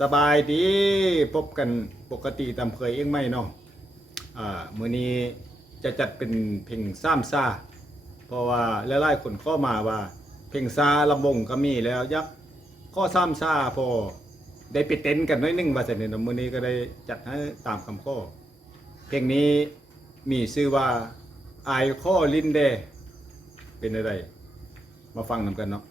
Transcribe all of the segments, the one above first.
สบายดีพบกันปกติตามเคยเองไหมเนาะอ่ามื้อนี้จะจัดเป็นเพลงซ้ำซาเพราะว่าหลายๆคนข้ามาว่า เพลงซาลำบงก็มีแล้วยักข้อซ้ำซาพอได้ไปเต้นกันน้อยนึงว่าซั่นนี่เนาะมื้อนี้ก็ได้จัดให้ตามคำข้อ เพลงนี้มีชื่อว่าไอข้อลินเดเป็นอะไร มาฟังนำกันเนาะ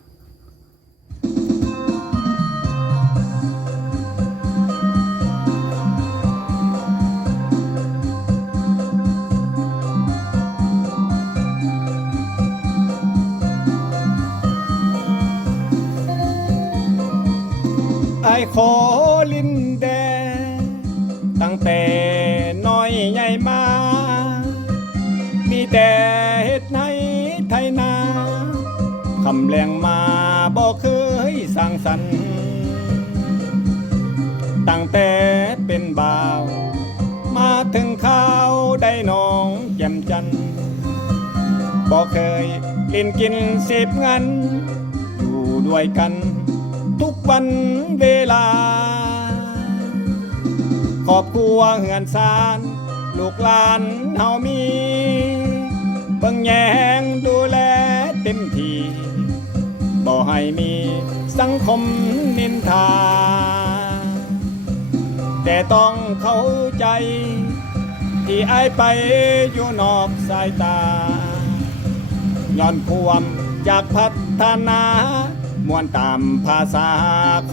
ไอขอลินแดงตั้งแต่น้อยใหญ่มา มีแต่เฮ็ดในไทยนาคำแรงมาบ่เคยสร้างสรรค์ ตั้งแต่เป็นบ่าว มาถึงข้าวได้น้องแจ่มจันทร์บ่เคยลินกินสิบงัน อยู่ด้วยกัน ทุกวันเวลาครอบครัวเหือนซาน ลูกหลานเฮามี เบิ่งแยงดูแลเต็มที่บ่ให้มีสังคมนินทา แต่ต้องเข้าใจ ที่ไอไปอยู่นอกสายตาย้อนความอยากพัฒนา มวนตามภาษา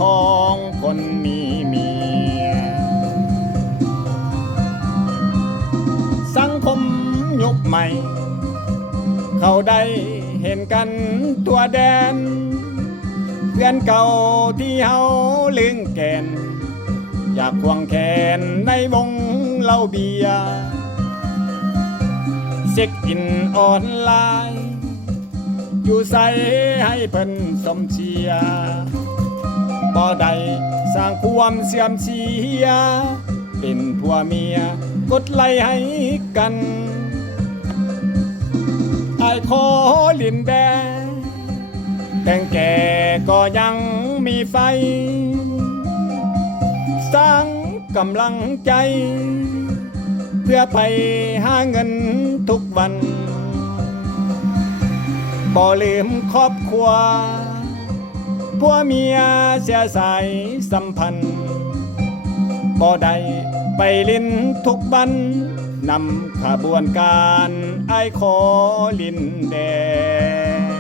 ของคนมีเมีย สังคมยุคใหม่ เขาได้เห็นกันตัวแดน เพื่อนเก่าที่เฮาลืงแกน อยากควงแขนในวงเหล้าเบียร์เช็คอินออนไลน์ อยู่ใส่ให้เพิ่นสมเชียบ่ได้สร้างความเสื่อมเสีย เป็นผัวเมีย กดไล่ให้กันไอายขอลินแดงแต่งแก่ก็ยังมีไฟ สร้างกำลังใจ เพื่อไปหาเงินทุกวัน บ่ลืมครอบครัวผัวเมียเสียสายสัมพันธ์บ่ได้ไปลินทุกบันนำขบวนการไอ้ขอลินแดง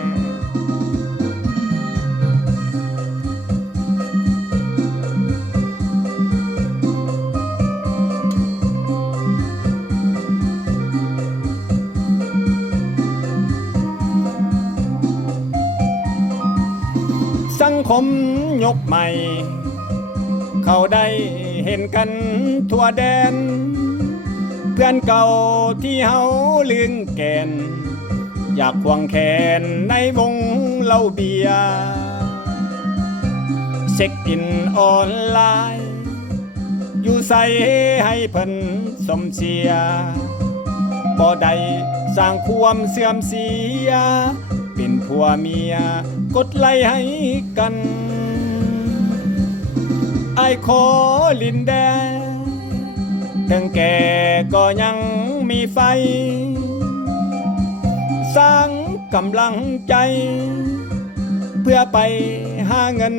สังคมยกใหม่ เขาได้เห็นกันทั่วแดน เพื่อนเก่าที่เฮาลืงแกน อยากควงแขนในวงเหล้าเบียร์เช็คอินออนไลน์ อยู่ใส่ให้เพิ่นสมเชียร์บ่ได้สร้างความเสื่อมเสีย เป็นผัวเมีย กดไล่ให้กันไอ้ขอลินแดงถึงแก่ก็ยังมีไฟ สร้างกำลังใจ เพื่อไปหาเงิน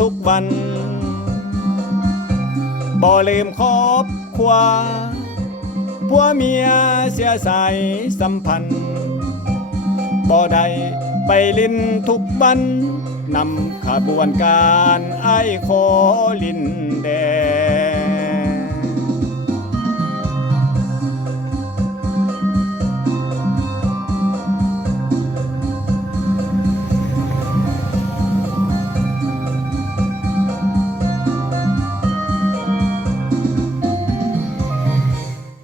ทุกวัน บ่ลืมครอบครัวผัวเมียเสียสายสัมพันธ์บ่ได้ ไปลินทุกบันนำขบวนการไอ้ขอลินแดง